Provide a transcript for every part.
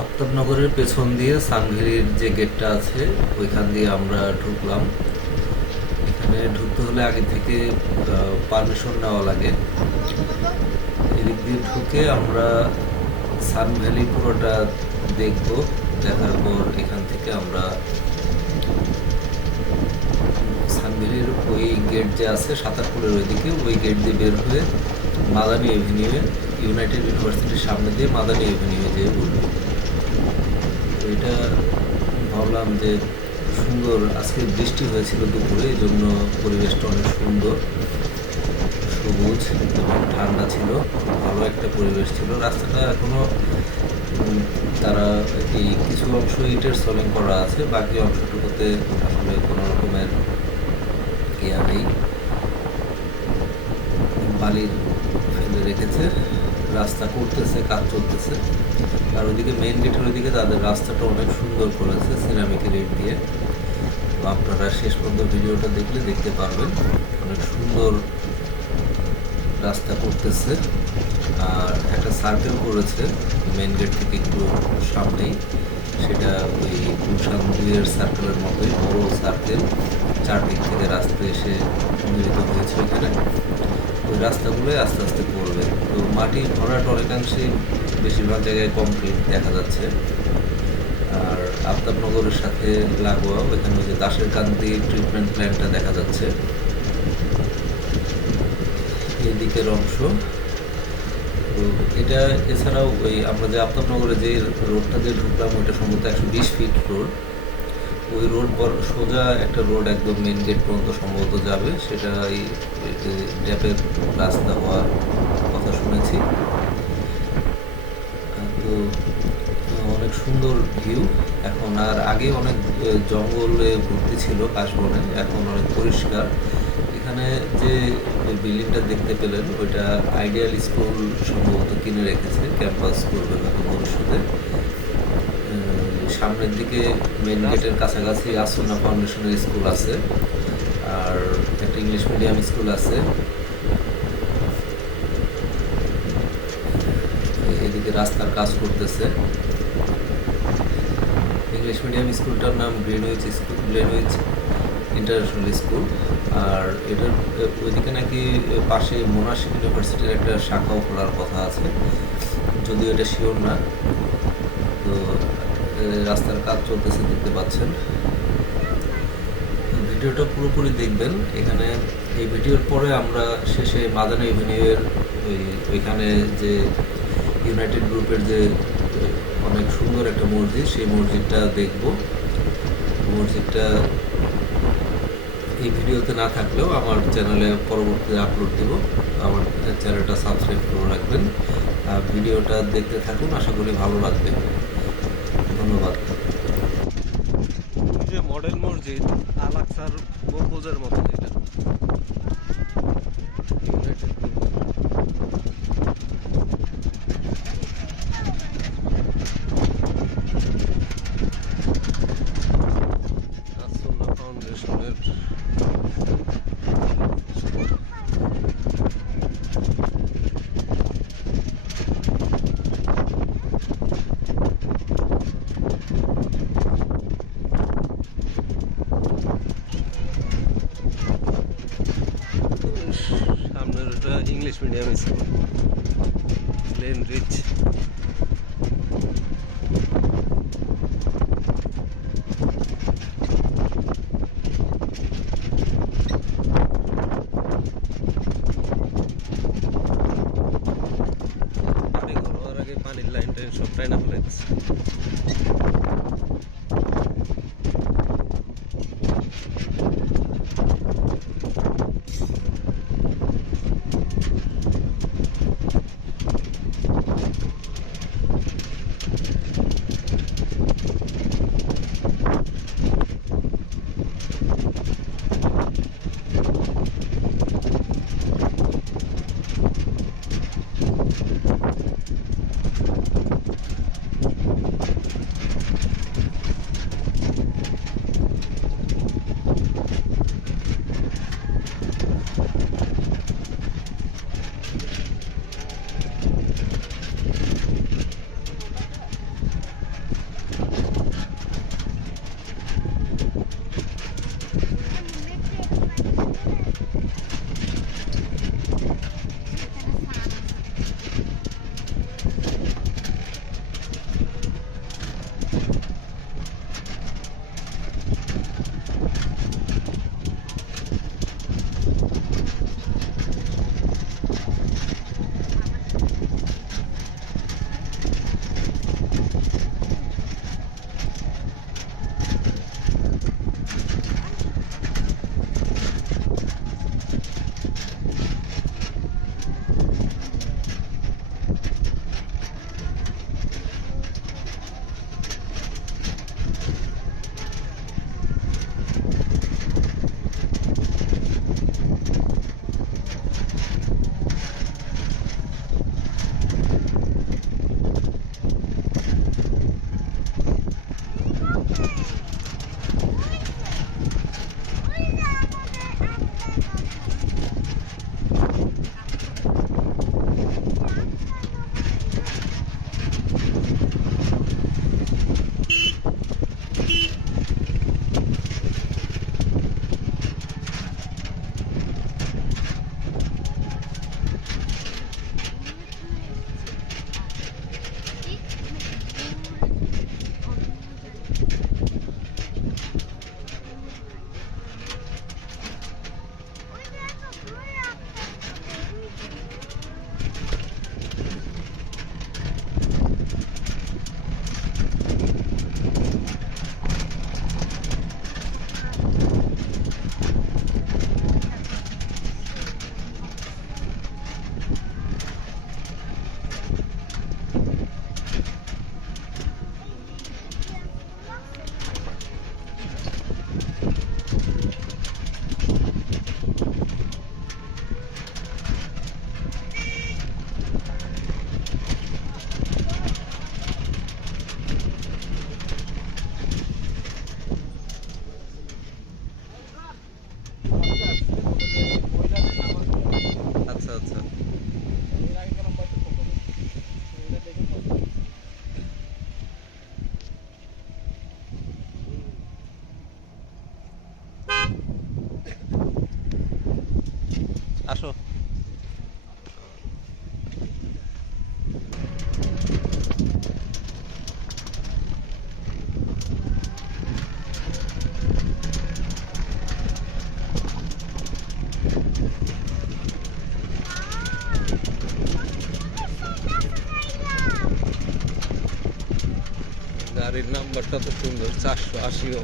আফতাবনগরের পেছন দিয়ে সানভেলির যে গেটটা আছে, ওইখান দিয়ে আমরা ঢুকলাম। এখানে ঢুকতে হলে আগে থেকে পারমিশন নেওয়া লাগে। এদিক দিয়ে ঢুকে আমরা সান ভ্যালি পুরোটা দেখব। দেখার পর এখান থেকে আমরা সানভ্যালির ওই গেট যে আছে, সাঁতারপুলের ওইদিকে, ওই গেট দিয়ে বের হয়ে মাদানি এভিনিউয়ে ইউনাইটেড ইউনিভার্সিটির সামনে দিয়ে মাদানি এভিনিউয়ে যেয়ে উঠবো এটা ভাবলাম যে সুন্দর আজকে বৃষ্টি হয়েছিল দুপুরে এই জন্য পরিবেশটা অনেক সুন্দর সবুজ এবং ঠান্ডা ছিল ভালো একটা পরিবেশ ছিল। রাস্তাটা এখনও উম, তারা এই কিছু অংশ ইটের সলিং করা আছে বাকি অংশটুকুতে আসলে কোনো রকমের ইয়া নেই। বালির ফেলে রেখেছে রাস্তা করতেছে কাজ চলতেছে। আর ওইদিকে মেইন গেটের ওইদিকে তাদের রাস্তাটা অনেক সুন্দর করেছে সিরামিকের ইট দিয়ে। আপনারা শেষ পর্যন্ত ভিডিওটা দেখলে দেখতে পারবেন, অনেক সুন্দর রাস্তা করতেছে। আর একটা সার্কেল করেছে মেন গেট থেকে একটু সামনেই। সেটা ওই গুলশান দুইয়ের সার্কেলের মতোই, বড় সার্কেল চারদিক থেকে রাস্তা এসে মিলিত হয়েছে ওখানে ওই রাস্তাগুলোই আস্তে আস্তে পড়বে তো মাটি ভরাট অনেকাংশেই বেশিরভাগ জায়গায় কমপ্লিট দেখা যাচ্ছে। আর আফতাবনগরের সাথে লাগোয়া ওইখানে ওই যে দাসের কান্দি ট্রিটমেন্ট প্ল্যান্টটা দেখা যাচ্ছে। এই দিকের অংশ। তো এটা এছাড়াও ওই আমরা যে আফতাবনগরে যে রোডটা দিয়ে ঢুকলাম, ওইটা সম্ভবত একশো বিশ ফিট রোড ওই রোড বড় সোজা একটা রোড একদম মেন গেট পর্যন্ত সম্ভবত যাবে। সেটা এই ড্যাপের রাস্তা হওয়ার কথা শুনেছি। তো অনেক সুন্দর ভিউ এখন আর আগে অনেক জঙ্গলে ভর্তি ছিল কাশবনে, এখন অনেক পরিষ্কার। এখানে যে বিল্ডিংটা দেখতে পেলেন, ওইটা আইডিয়াল স্কুল সম্ভবত কিনে রেখেছে ক্যাম্পাস করবে হয়তো ভবিষ্যতে। সামনের দিকে মেন গেটের কাছাকাছি আসুনা ফাউন্ডেশনের স্কুল আছে। আর একটা ইংলিশ মিডিয়াম স্কুল আছে। এদিকে রাস্তার কাজ করতেছে। ইংলিশ মিডিয়াম স্কুলটার নাম Greenwich school Greenwich international school আর এটার, ওইদিকে নাকি পাশে মোনাশ ইউনিভার্সিটির একটা শাখাও খোলার কথা আছে। যদিও এটা শিওর না। তো রাস্তার কাজ চলতেছে, দেখতে পাচ্ছেন। ভিডিওটা পুরোপুরি দেখবেন। এখানে এই ভিডিওর পরে আমরা শেষে মাদানা এভিনিউয়ের ওই, ওইখানে যে ইউনাইটেড গ্রুপের যে অনেক সুন্দর একটা মসজিদ, সেই মসজিদটা দেখব। মসজিদটা এই ভিডিওতে না থাকলেও আমার চ্যানেলে পরবর্তীতে আপলোড দেব। আমার চ্যানেলটা সাবস্ক্রাইব করে রাখবেন। আর ভিডিওটা দেখতে থাকুন, আশা করি ভালো লাগবে। ধন্যবাদ। মডেল মসজিদ আলাক্সার গম্বুজের মতো এটা ইউনাইটেড আসুল্লাহ ফাউন্ডেশনের সামনের ওটা ইংলিশ নাম্বারটা তো সুন্দর চারশো আশিও।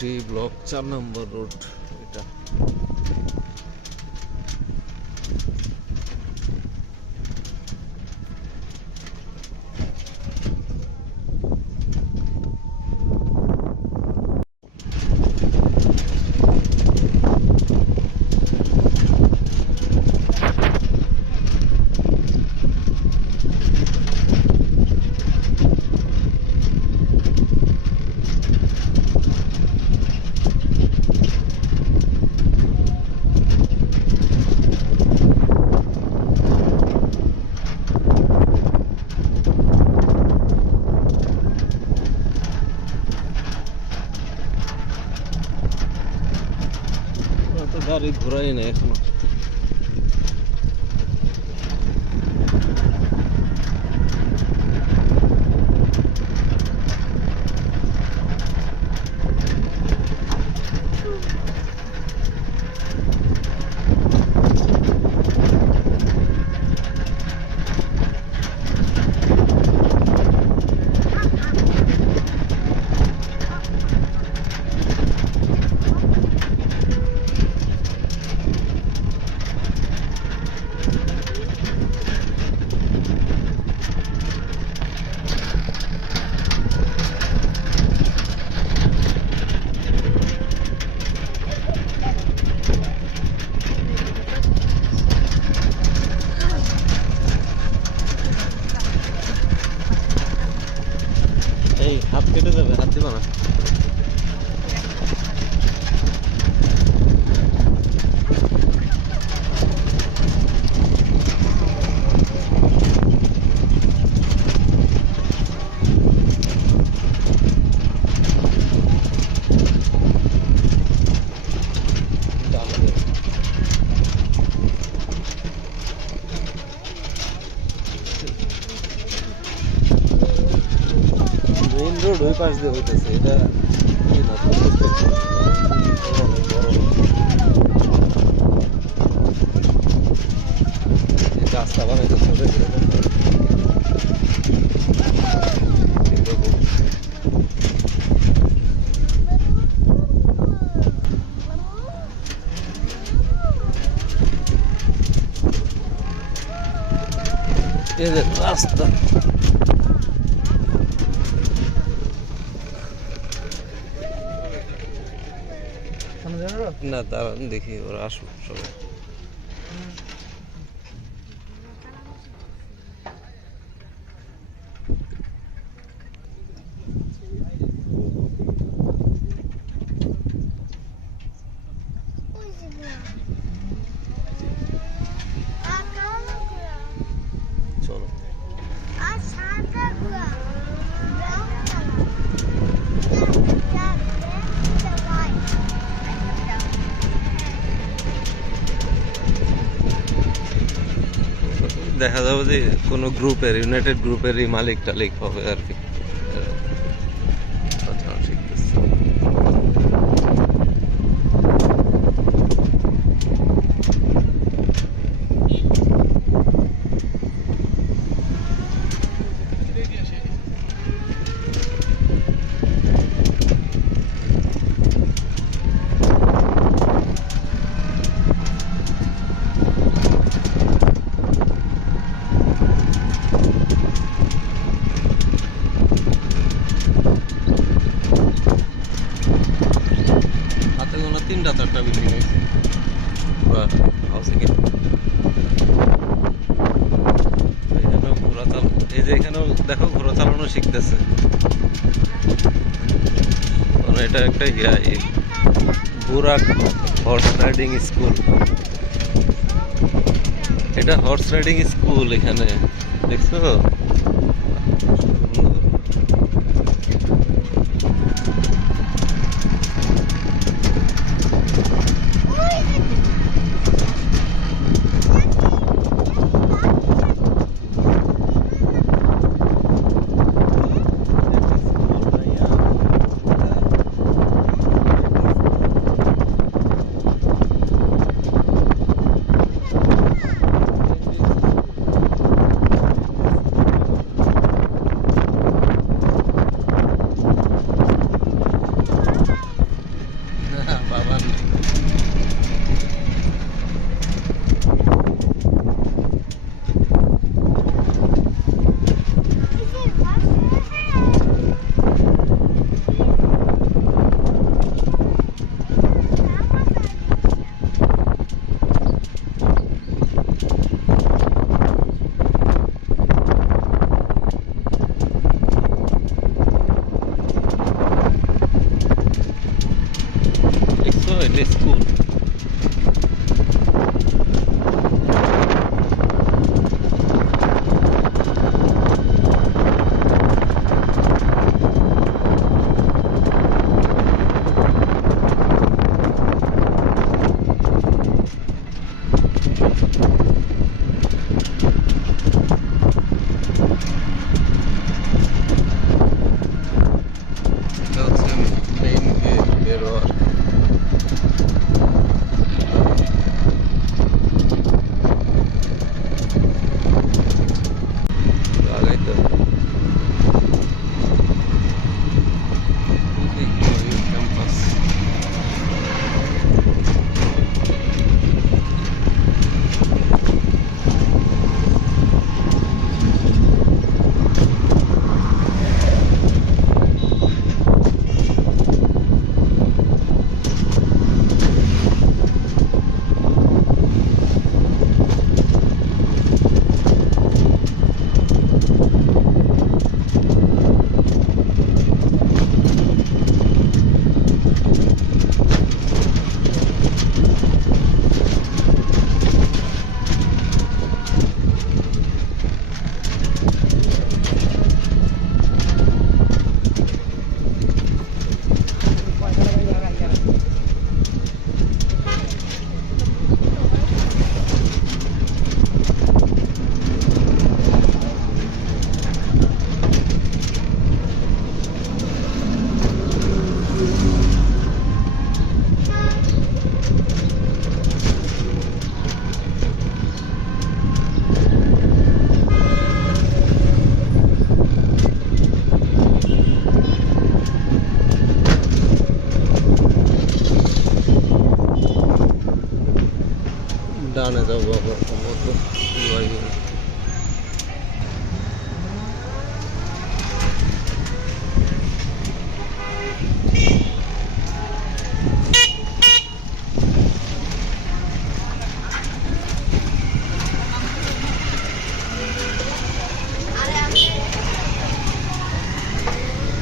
ডি ব্লক চার নম্বর road. Ucrânia, né, Renato? Road ওই পাশ দিয়ে হইতেছে এটা রাস্তা এরকম। এরকম। এই যে রাস্তা না দাঁড়ান দেখি ওরা আসুক সবাই। দেখা যাবে যে কোনো গ্রুপের ইউনাইটেড গ্রুপেরই মালিক টালিক হবে আর কি। এটা একটা ইয়া বুরাক হর্স রাইডিং স্কুল এটা হর্স রাইডিং স্কুল এখানে দেখছ?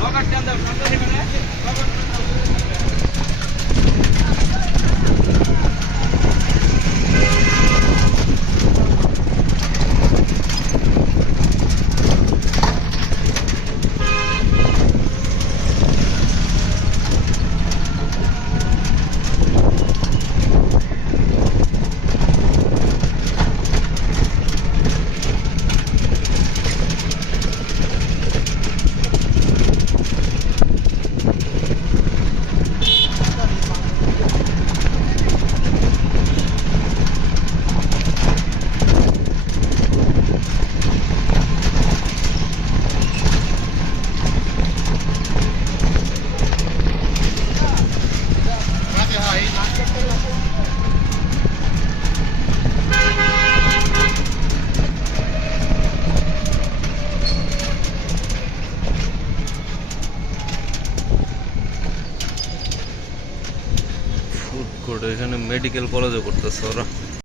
ಹೋಗಕ್ಕೆ ಅಂದ್ರೆ মেডিকেল কলেজও করতেছে ওরা।